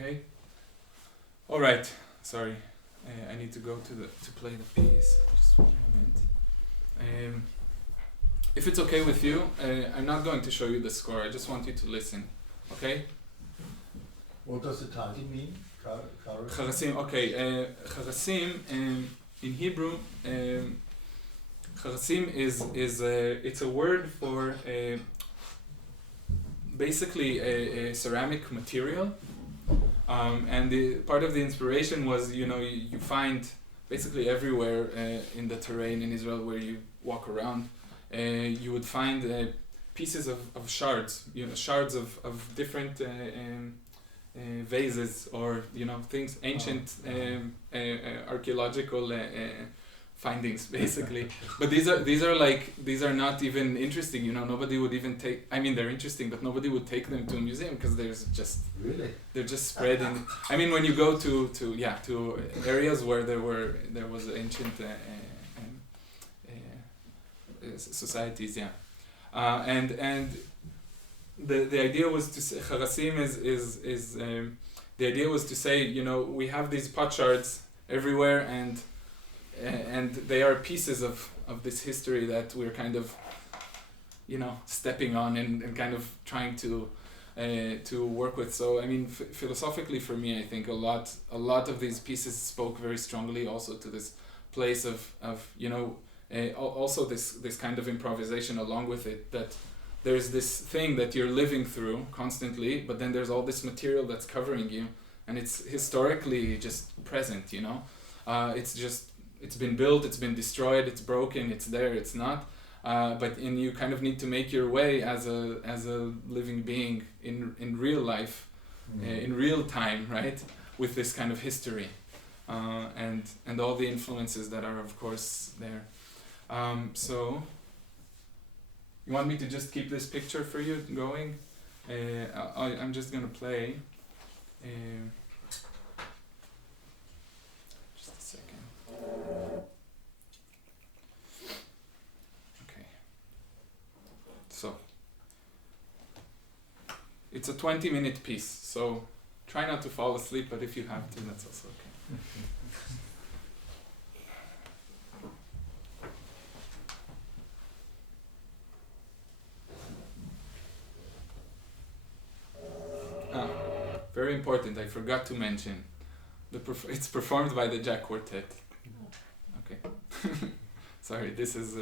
Okay. All right. Sorry, I need to go to play the piece. Just one moment. If it's okay with you, I'm not going to show you the score. I just want you to listen. Okay. What does the title mean? Charasim. Okay. Charasim in Hebrew. Charasim is it's a word for basically a ceramic material, and part of the inspiration was, you find basically everywhere in the terrain in Israel where you walk around, you would find pieces of shards, shards of different vases or things, ancient archaeological findings basically. But these are not even interesting, nobody would even take, I mean, they're interesting, but nobody would take them to a museum because they're just spread in, I mean, when you go to areas where there was ancient societies, and the idea was to say, Charasim is the idea was to say, we have these pot shards everywhere, and they are pieces of this history that we're kind of, stepping on and kind of trying to work with. So I mean, philosophically for me, I think a lot of these pieces spoke very strongly also to this place of also this kind of improvisation along with it, that there's this thing that you're living through constantly, but then there's all this material that's covering you, and it's historically just present, it's been built, it's been destroyed, it's broken, it's there, it's not, and you kind of need to make your way as a living being in real life, in real time, right, with this kind of history, and all the influences that are of course there. So you want me to just keep this picture for you going? I'm just gonna play. Just a second. Okay. So it's a 20-minute piece, so try not to fall asleep, but if you have to, that's also okay. Very important, I forgot to mention, it's performed by the Jack Quartet. Okay. Sorry, this is...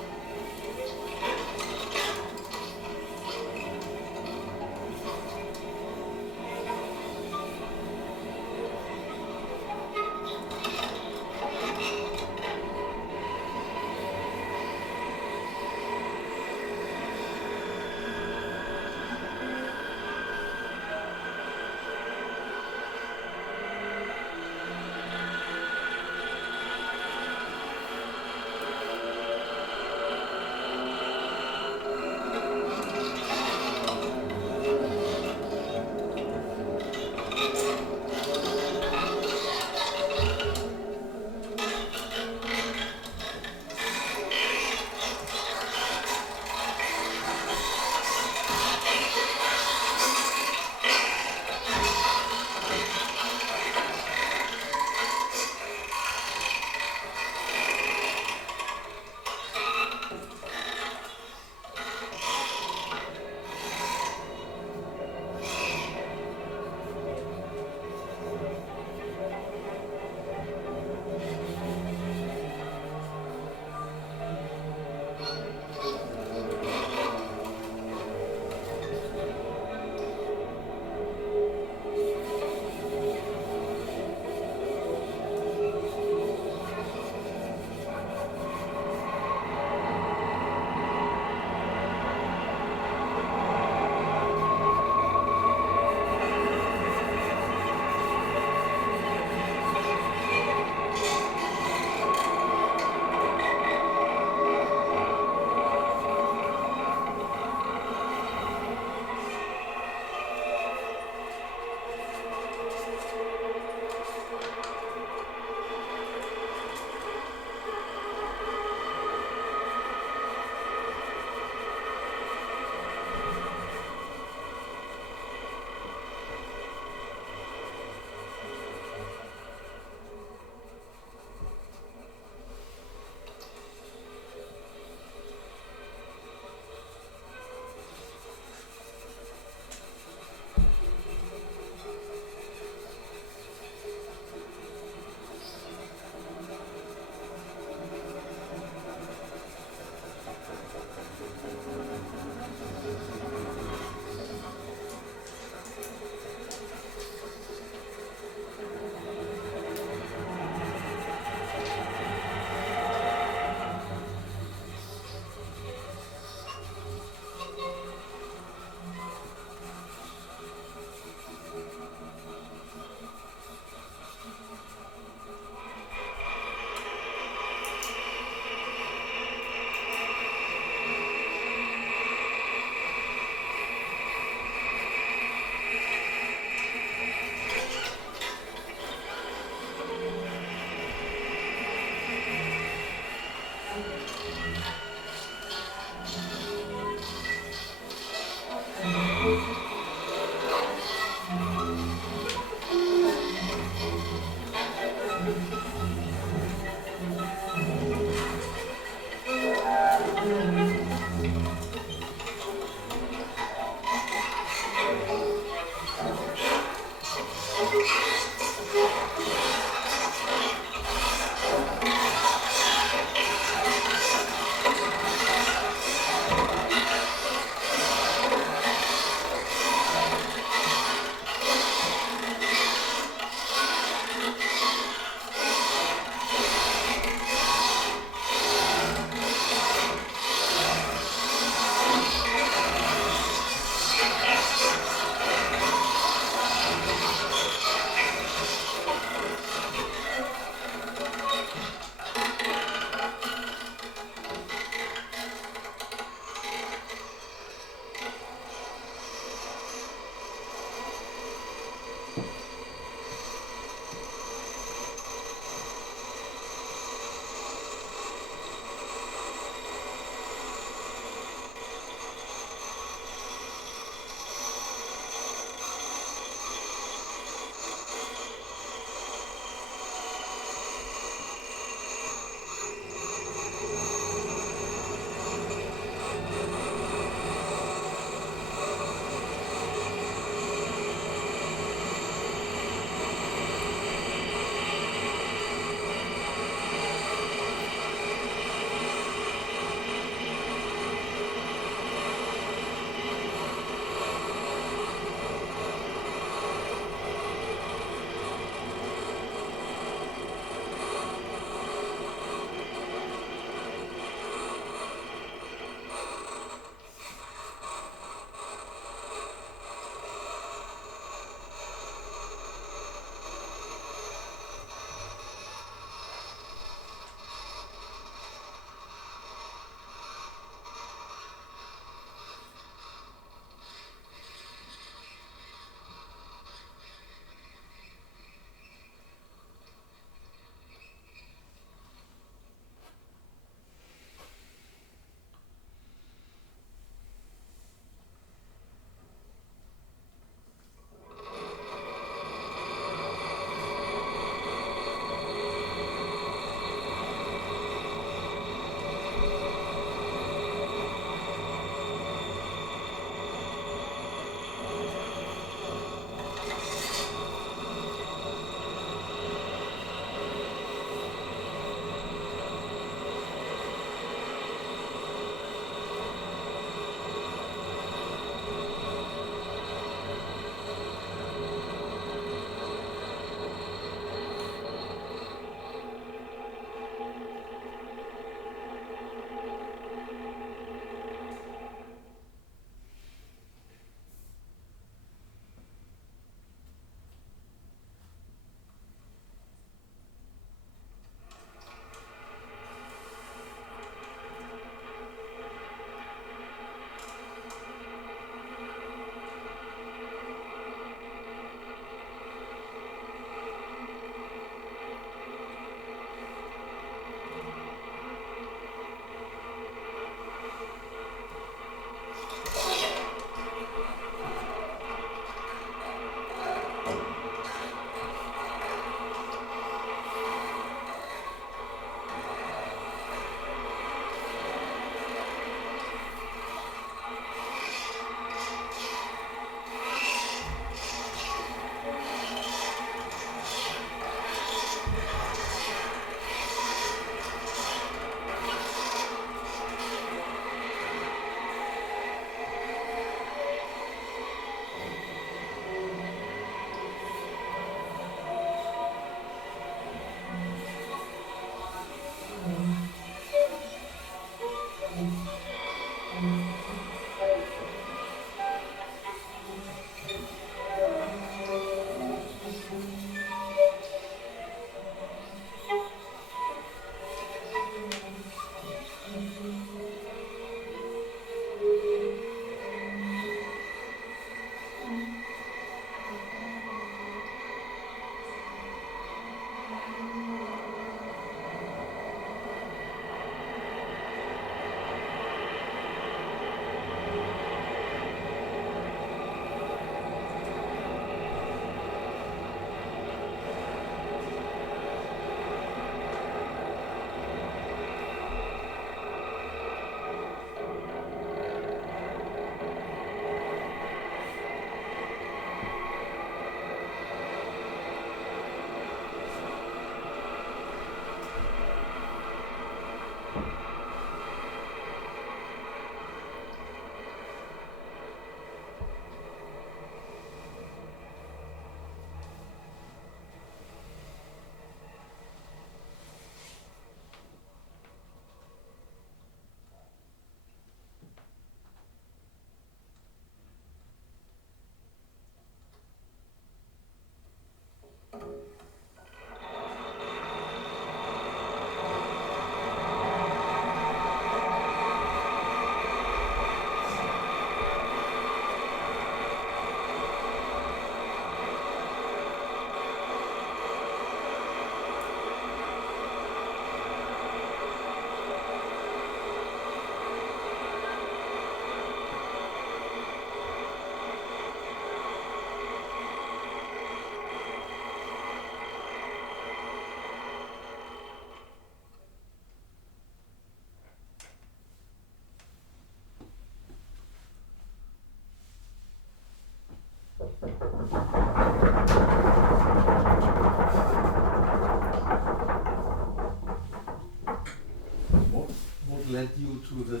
led you to the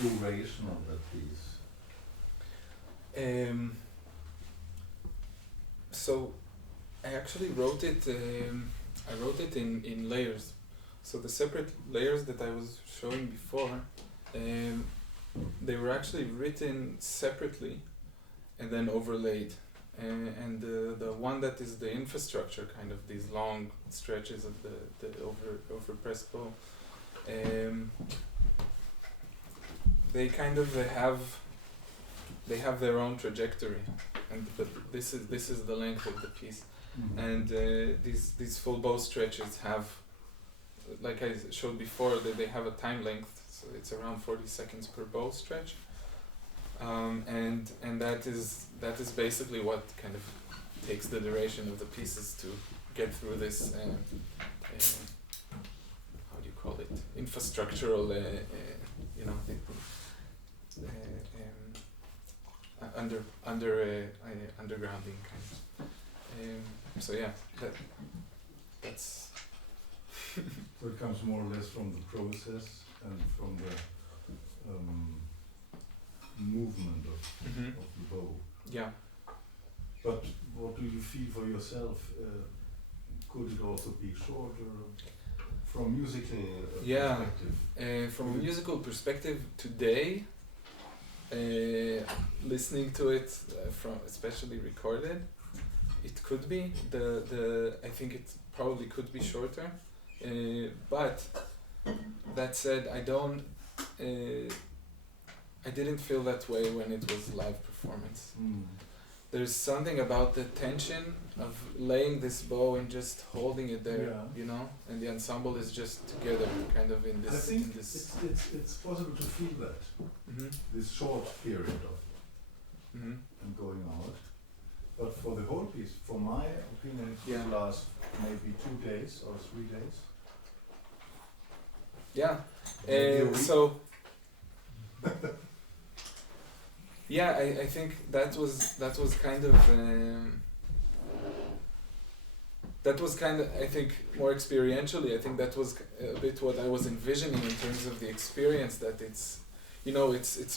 duration of that piece? So I actually wrote it. I wrote it in layers. So the separate layers that I was showing before, they were actually written separately and then overlaid. And the one that is the infrastructure, kind of these long stretches of the overpressed bow, they kind of they have their own trajectory, and but this is the length of the piece. And these full bow stretches have, like I showed before, that they have a time length, so it's around 40 seconds per bow stretch, and that is basically what kind of takes the duration of the pieces to get through this how do you call it, infrastructural undergrounding kind of. So yeah, that's So it comes more or less from the process and from the movement of the bow. Yeah. But what do you feel for yourself? Could it also be shorter from musical perspective? From a musical perspective today, listening to it from especially recorded, it could be I think it probably could be shorter, but that said, I didn't feel that way when it was live performance. There's something about the tension of laying this bow and just holding it there, you know, and the ensemble is just together, kind of in this. I think it's possible to feel that this short period of and going out. But for the whole piece, for my opinion, it could last maybe 2 days or 3 days. Yeah. So. Yeah, I think that was kind of I think more experientially. I think that was a bit what I was envisioning in terms of the experience, that it's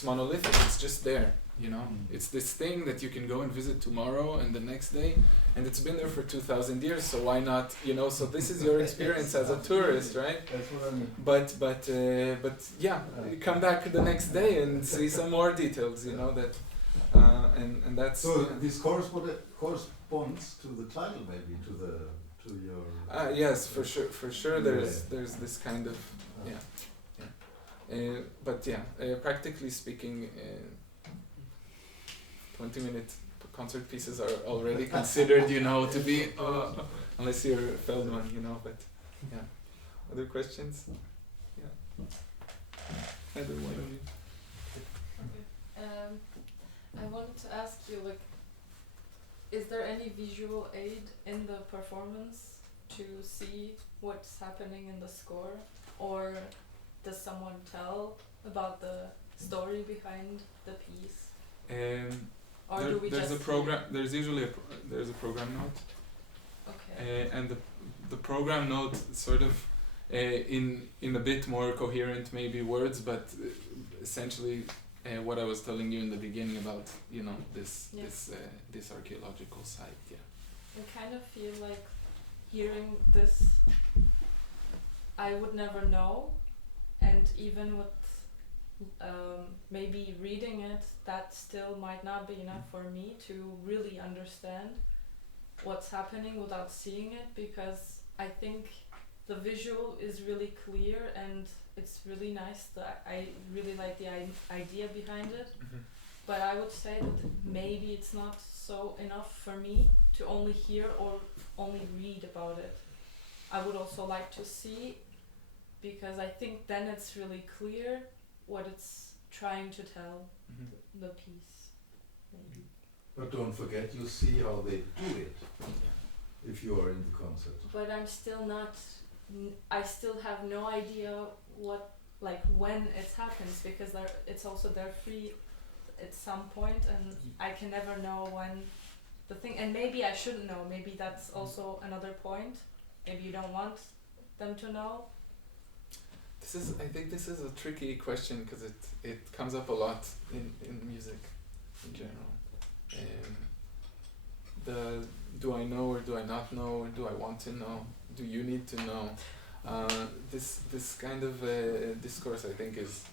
monolithic. It's just there. You know, it's this thing that you can go and visit tomorrow and the next day, and it's been there for 2,000 years. So why not? You know, so this is your experience as a tourist, right? That's what I mean. But yeah, you come back the next day and see some more details. You know that, and that's. So this corresponds to the title, maybe to your. Yes, for sure. There's this kind of but yeah, practically speaking. 20-minute concert pieces are already considered, you know, to be, unless you're Feldman, you know, but yeah. Other questions? Yeah. Either one of you. I wanted to ask you, like, is there any visual aid in the performance to see what's happening in the score? Or does someone tell about the story behind the piece? Or do we there's just a program. There's usually there's a program note. Okay. And the program note sort of in a bit more coherent maybe words, but essentially what I was telling you in the beginning about, you know, this archaeological site. Yeah. I kind of feel like hearing this, I would never know, and even with maybe reading it, that still might not be enough for me to really understand what's happening without seeing it, because I think the visual is really clear and it's really nice. I really like the idea behind it, but I would say that maybe it's not so enough for me to only hear or only read about it. I would also like to see, because I think then it's really clear what it's trying to tell, the piece, maybe. But don't forget, you see how they do it if you are in the concert. But I'm still not, I still have no idea what, like, when it happens, because it's also they're free at some point, and I can never know when the thing, and maybe I shouldn't know, maybe that's also another point, maybe you don't want them to know. I think this is a tricky question because it comes up a lot in music in general. Do I know or do I not know, or do I want to know? Do you need to know? This kind of discourse, I think, is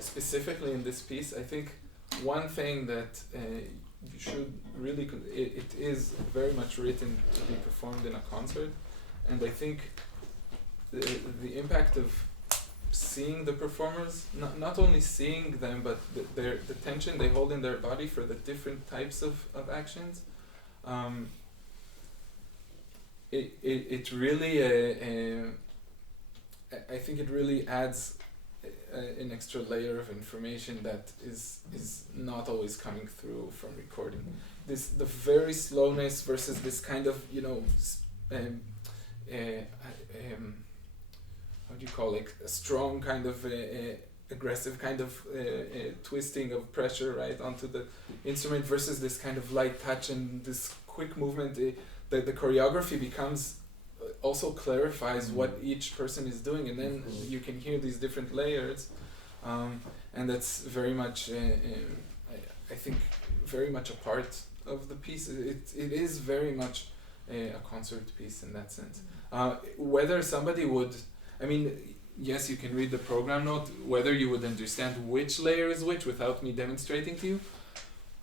specifically in this piece. I think one thing that you should really it is very much written to be performed in a concert, and I think the impact of seeing the performers, not only seeing them, but the tension they hold in their body for the different types of actions. It really, I think it really adds an extra layer of information that is not always coming through from recording. The very slowness versus this kind of, how do you call it, a strong kind of aggressive kind of twisting of pressure right onto the instrument versus this kind of light touch and this quick movement. The choreography becomes also clarifies what each person is doing, and then you can hear these different layers, and that's very much I think very much a part of the piece. It is very much a concert piece in that sense. Whether somebody would, I mean, yes, you can read the program note. Whether you would understand which layer is which without me demonstrating to you,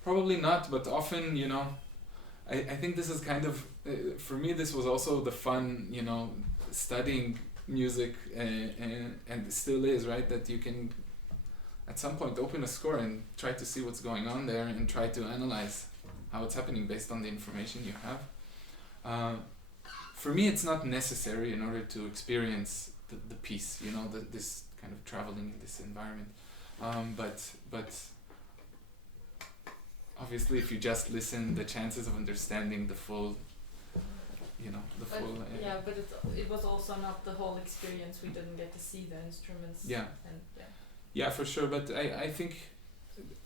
probably not. But often, I think this is kind of, for me, this was also the fun, studying music, and still is, right? That you can, at some point, open a score and try to see what's going on there and try to analyze how it's happening based on the information you have. For me, it's not necessary in order to experience the piece, this kind of traveling in this environment. But obviously, if you just listen, the chances of understanding the full, but it was also not the whole experience. We didn't get to see the instruments. Yeah, for sure. But I think,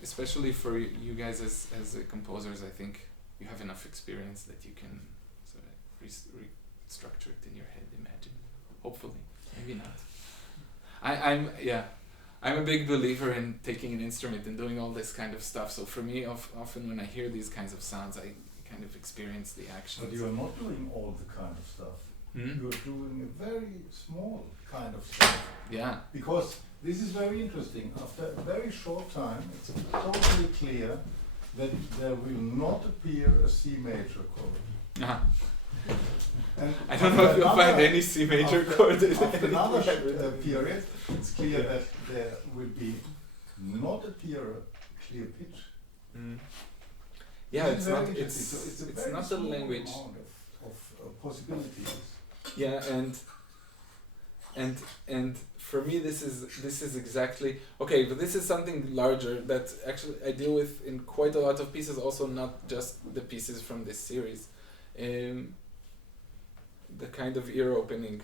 especially for you guys as composers, I think you have enough experience that you can sort of restructure it in your head. Imagine, hopefully, maybe not. I'm a big believer in taking an instrument and doing all this kind of stuff. So for me, often when I hear these kinds of sounds, I kind of experience the action. But you are not doing all the kind of stuff. You're doing a very small kind of stuff. Yeah. Because this is very interesting. After a very short time, it's totally clear that there will not appear a C major chord. Uh-huh. And I don't know if you'll find any C major chord. After another period, it's clear that there will be not appear a clear pitch. Yeah, it's not. It's not the language of possibilities. Yeah, and for me, this is exactly okay. But this is something larger that actually I deal with in quite a lot of pieces. Also, not just the pieces from this series. The kind of ear opening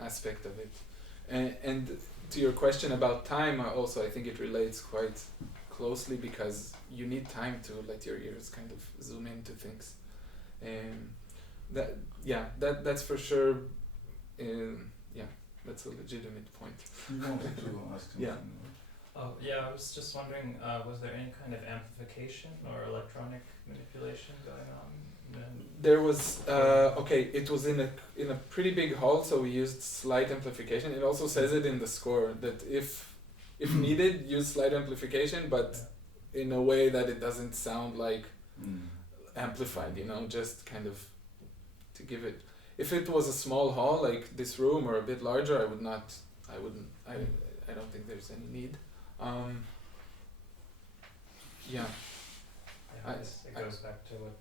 aspect of it, and to your question about time, also I think it relates quite closely because you need time to let your ears kind of zoom into things. That's for sure. That's a legitimate point. You wanted to ask something? Yeah. I was just wondering, was there any kind of amplification or electronic manipulation going on? There was it was in a pretty big hall, so we used slight amplification. It also says it in the score that if needed, use slight amplification, but in a way that it doesn't sound like amplified, just kind of to give it. If it was a small hall like this room or a bit larger, I don't think there's any need. It goes back to what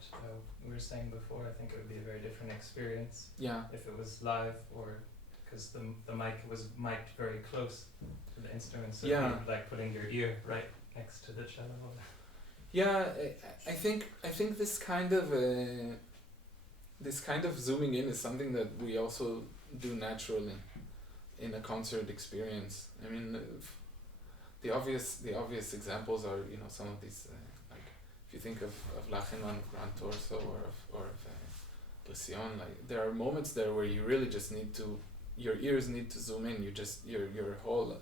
we were saying before. I think it would be a very different experience if it was live, or because the mic was mic'd very close to the instrument, so it'd be like putting your ear right next to the cello. Yeah, I think this kind of zooming in is something that we also do naturally in a concert experience. I mean, the obvious examples are some of these like if you think of Lachenmann, Grand Torso, or of Lesion, like there are moments there where you really just need to your ears need to zoom in. You just your whole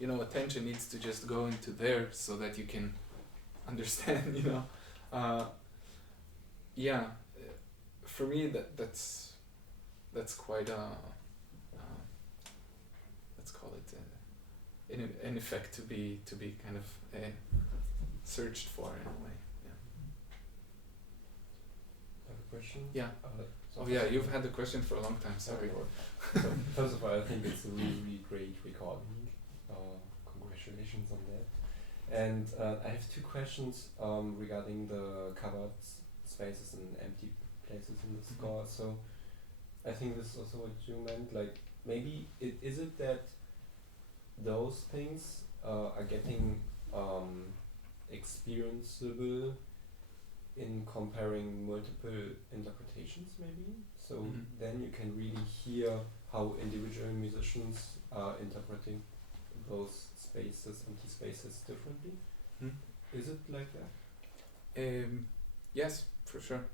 attention needs to just go into there so that you can understand. For me that's quite let's call it an effect to be kind of searched for in a way. Question? Yeah. You've had the question for a long time, sorry. So first of all, I think it's a really, really great recording. Congratulations on that. And I have two questions regarding the covered spaces and empty places in the score. So I think this is also what you meant, like maybe is it that those things are getting experienceable in comparing multiple interpretations, maybe? So then you can really hear how individual musicians are interpreting those spaces, empty spaces, differently. Is it like that? Yes, for sure.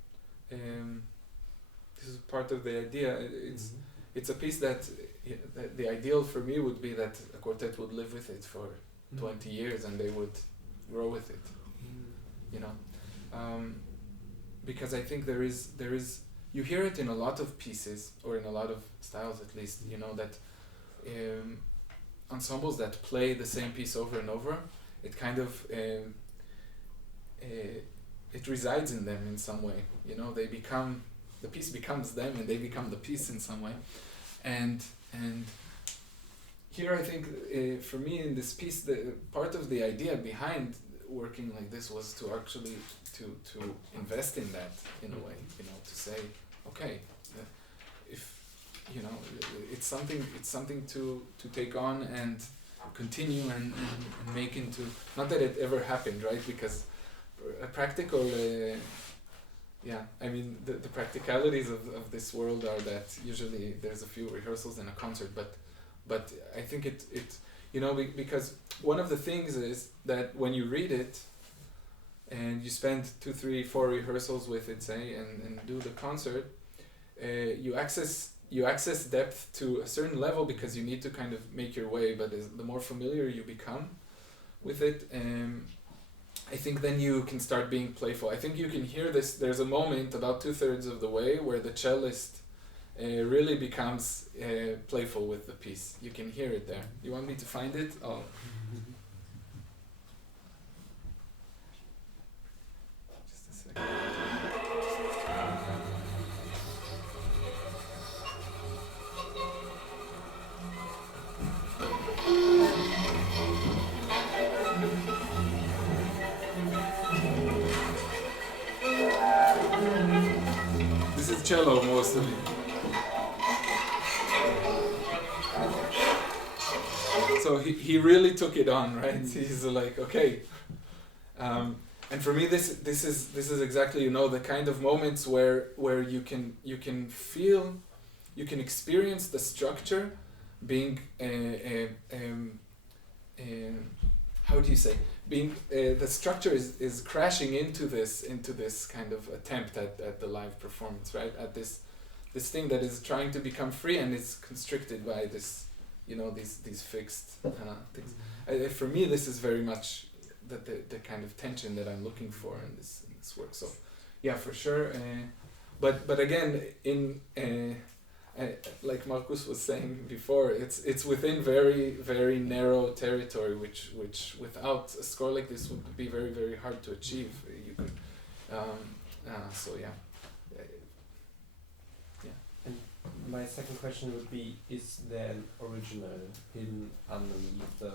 This is part of the idea. It's a piece that the ideal for me would be that a quartet would live with it for 20 years and they would grow with it. Because I think there is you hear it in a lot of pieces, or in a lot of styles at least, that ensembles that play the same piece over and over, it kind of it resides in them in some way. The piece becomes them and they become the piece in some way. And here I think for me in this piece, the part of the idea behind working like this was to actually to invest in that in a way, to say, okay, if it's something to take on and continue and make into, not that it ever happened, right? Because a practical the practicalities of this world are that usually there's a few rehearsals and a concert, but I think it because one of the things is that when you read it and you spend 2, 3, 4 rehearsals with it, say, and do the concert, you access depth to a certain level because you need to kind of make your way, but the more familiar you become with it, I think then you can start being playful. I think you can hear this. There's a moment about 2/3 of the way where the cellist really becomes playful with the piece. You can hear it there. You want me to find it? Oh. Just a second. This is cello mostly. So he really took it on, right? He's like, okay. And for me, this is exactly the kind of moments where you can feel, you can experience the structure being how do you say, being the structure is crashing into this kind of attempt at the live performance, right? At this thing that is trying to become free and is constricted by this, these fixed things. For me, this is very much the kind of tension that I'm looking for in this work. So, yeah, for sure. But again, like Marcus was saying before, it's within very, very narrow territory, which without a score like this would be very, very hard to achieve. You could, so yeah. And my second question would be: is there an original hidden underneath the